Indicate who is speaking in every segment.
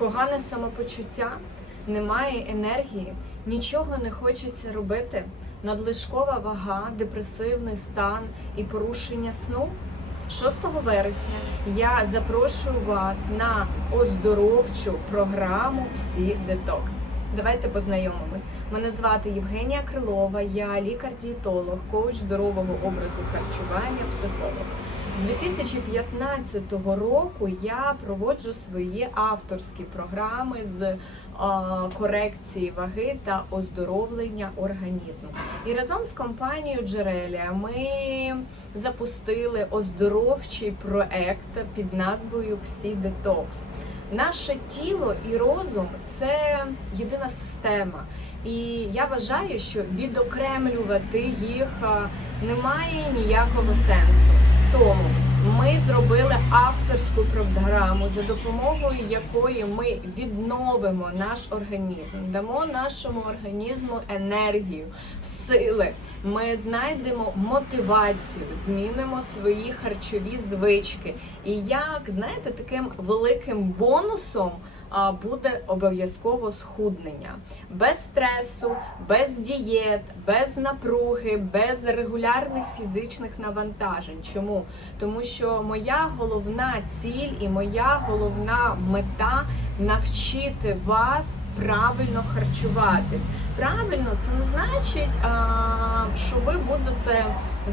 Speaker 1: погане самопочуття, немає енергії, нічого не хочеться робити. Надлишкова вага, депресивний стан і порушення сну. 6 вересня я запрошую вас на оздоровчу програму Псі Детокс. Давайте познайомимось. Мене звати Євгенія Крилова, я лікар-дієтолог, коуч здорового образу харчування, психолог. З 2015 року я проводжу свої авторські програми з е, корекції ваги та оздоровлення організму. І разом з компанією Джерелія ми запустили оздоровчий проект під назвою Псі Детокс. Наше тіло і розум це єдина система. І я вважаю, що відокремлювати їх немає ніякого сенсу. Тому ми зробили авторську програму, за допомогою якої ми відновимо наш організм, дамо нашому організму енергію, сили. Ми знайдемо мотивацію, змінимо свої харчові звички. І як знаєте, таким великим бонусом буде обов'язково схуднення без стресу, без дієт, без напруги, без регулярних фізичних навантажень. Чому? Тому що моя головна ціль і моя головна мета навчити вас правильно харчуватись. Правильно, це не значить, що ви будете,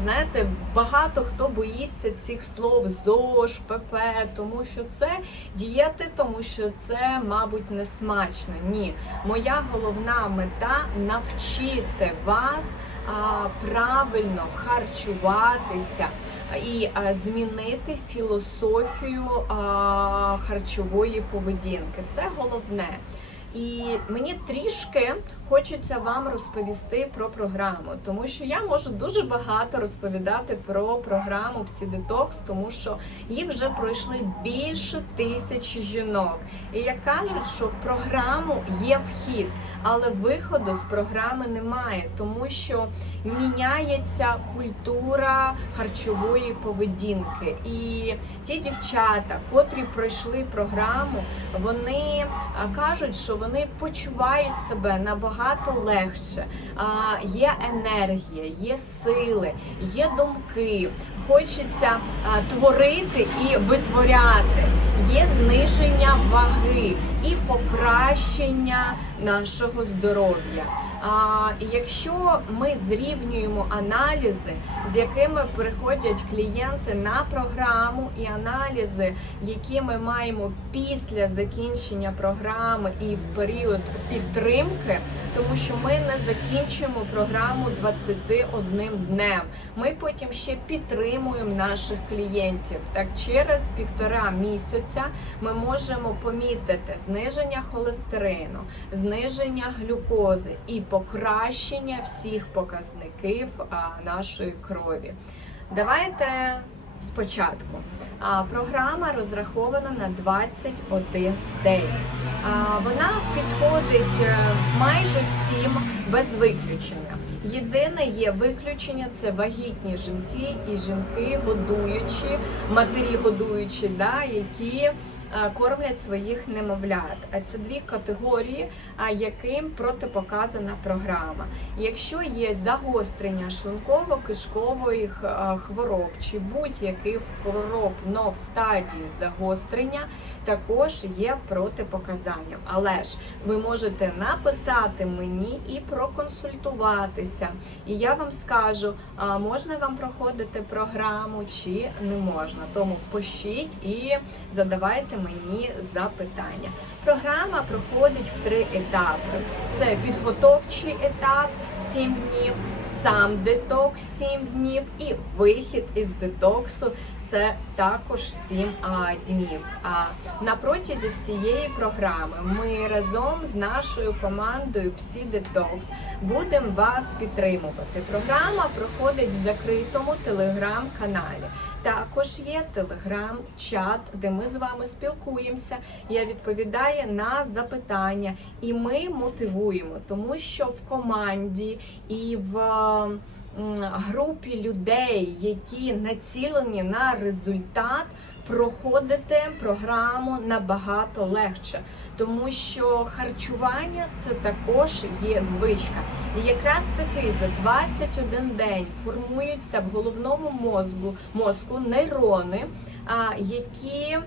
Speaker 1: знаєте, багато хто боїться цих слов ЗОЖ, ПП, тому що це дієти, тому що це, мабуть, не смачно. Ні, моя головна мета навчити вас правильно харчуватися і змінити філософію харчової поведінки. Це головне. І мені трішки хочеться вам розповісти про програму, тому що я можу дуже багато розповідати про програму Псідетокс, тому що їх вже пройшли більше тисячі жінок. І як кажуть, що в програму є вхід, але виходу з програми немає, тому що міняється культура харчової поведінки. І ті дівчата, котрі пройшли програму, вони кажуть, що вони почувають себе набагато легше. Є енергія, є сили, є думки. Хочеться творити і витворяти. Є зниження ваги і покращення нашого здоров'я. А, якщо ми зрівнюємо аналізи, з якими приходять клієнти на програму, і аналізи, які ми маємо після закінчення програми і в період підтримки, тому що ми не закінчуємо програму 21 днем. Ми потім ще підтримуємо наших клієнтів. Так через півтора місяця ми можемо помітити зниження холестерину, зниження глюкози і покращення всіх показників нашої крові. Давайте спочатку. Програма розрахована на 21 день. Вона підходить е, майже всім без виключення. Єдине є виключення це вагітні жінки і жінки годуючі, матері годуючі, да, які кормлять своїх немовлят. Це дві категорії, яким протипоказана програма. Якщо є загострення шлунково-кишкової х- е, хвороб чи будь-яких хвороб, но в стадії загострення, також є протипоказанням. Але ж ви можете написати мені і проконсультуватися. І я вам скажу, можна вам проходити програму чи не можна. Тому пишіть і задавайте мені запитання. Програма проходить в три етапи: це підготовчий етап 7 днів, сам детокс 7 днів і вихід із детоксу. Це також 7 а, днів. А на протязі всієї програми ми разом з нашою командою Псі Детокс будемо вас підтримувати. Програма проходить в закритому телеграм-каналі. Також є телеграм-чат, де ми з вами спілкуємося. Я відповідаю на запитання, і ми мотивуємо, тому що в команді і в групі людей, які націлені на результат, проходите програму набагато легше, тому що харчування це також є звичка. І якраз таки за 21 день формуються в головному мозку, мозку нейрони, які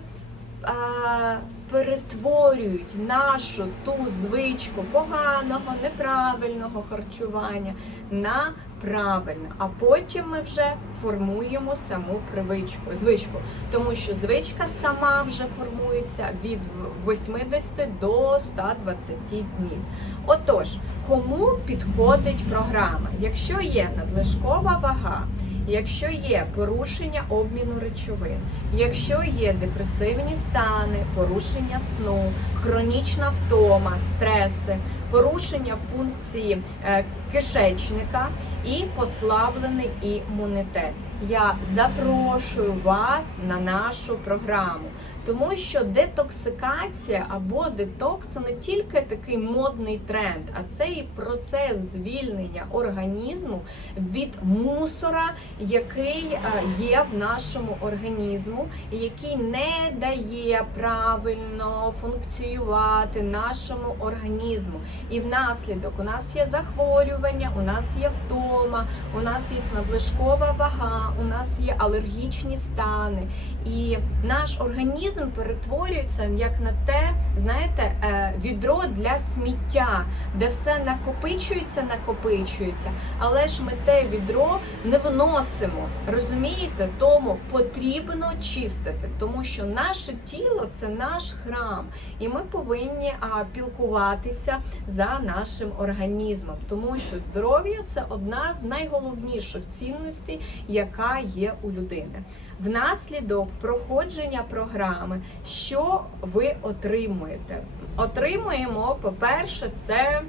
Speaker 1: перетворюють нашу ту звичку поганого, неправильного харчування на правильне, а потім ми вже формуємо саму привичку, звичку, тому що звичка сама вже формується від 80 до 120 днів. Отож, кому підходить програма? Якщо є надлишкова вага, якщо є порушення обміну речовин, якщо є депресивні стани, порушення сну, хронічна втома, стреси, порушення функції е, кишечника і послаблений імунітет. Я запрошую вас на нашу програму, тому що детоксикація або детокс це не тільки такий модний тренд, а це і процес звільнення організму від мусора, який е, є в нашому організму, і який не дає правильно функціювати нашому організму. І внаслідок у нас є захворювання, у нас є втома, у нас є надлишкова вага, у нас є алергічні стани. І наш організм перетворюється як на те, знаєте, е, відро для сміття, де все накопичується, накопичується, але ж ми те відро не виносимо. Розумієте? Тому потрібно чистити, тому що наше тіло це наш храм, і ми повинні а, пілкуватися за нашим організмом, тому що здоров'я це одна з найголовніших цінностей, яка є у людини. Внаслідок проходження програми, що ви отримуєте? Отримуємо, по-перше, це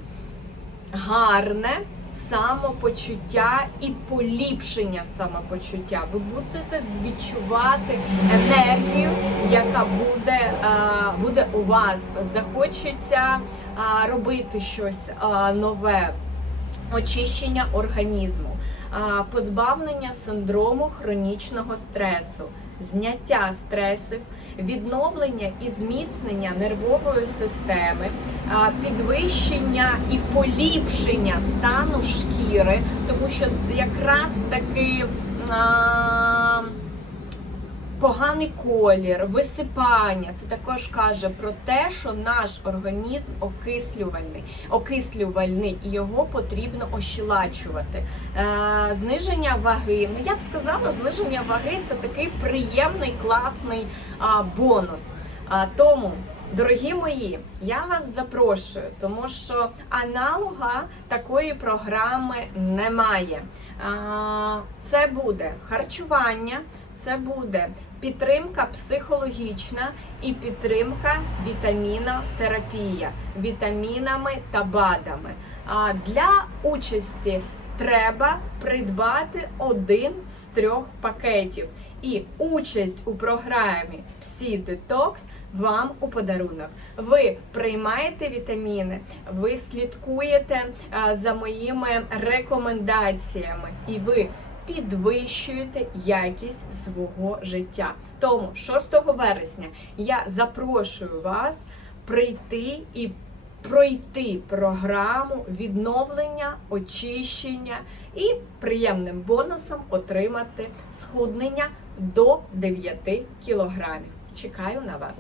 Speaker 1: гарне самопочуття і поліпшення самопочуття. Ви будете відчувати енергію, яка буде, е, буде у вас. Захочеться е, робити щось е, нове, очищення організму, позбавлення синдрому хронічного стресу, зняття стресів, відновлення і зміцнення нервової системи, підвищення і поліпшення стану шкіри, тому що якраз таки. Поганий колір, висипання це також каже про те, що наш організм окислювальний, окислювальний і його потрібно ощелачувати. Е, зниження ваги. Ну я б сказала, зниження ваги це такий приємний, класний а, бонус. А, тому, дорогі мої, я вас запрошую, тому що аналога такої програми немає. Це буде харчування. Це буде підтримка психологічна і підтримка вітамінотерапія вітамінами та БАДами. А для участі треба придбати один з трьох пакетів. І участь у програмі Псі Детокс вам у подарунок. Ви приймаєте вітаміни, ви слідкуєте за моїми рекомендаціями, і ви підвищуєте якість свого життя. Тому 6 вересня я запрошую вас прийти і пройти програму відновлення, очищення і приємним бонусом отримати схуднення до 9 кілограмів. Чекаю на вас.